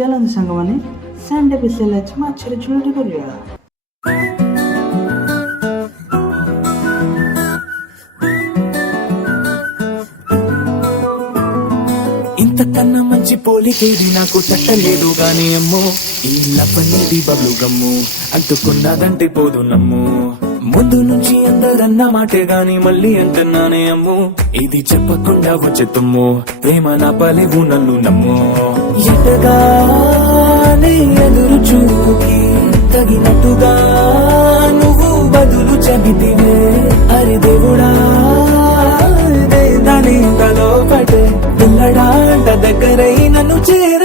ଚାଲନ୍ତୁ ସାଙ୍ଗମାନେ ସାଣ୍ଡେ ସ୍ପେଶାଲ ଅଛି ମାଛରେ ଝୋଳଟି କରିବା। ఇంతకన్నా మంచి పోలికేది నాకు తట్టలేదు గాని అమ్మో, ఈ లవ్వనేది బబ్లు గమ్ము అంటుకున్నదంటే పోదు నమ్ము. ముందు నుంచి అందరన్న మాటే గాని మళ్ళీ అంటున్నానే అమ్ము, ఇది చెప్పకుండా వచ్చే తుమ్ము ప్రేమ నా పలేవు నన్ను నమ్ము. ఎటగానే ఎదురు చూకి తగినట్టుగా నువ్వు బదులు చెబితివే, అరి దేవుడా దాని తలో పటే పిల్లడాంట దగ్గరై నన్ను చేర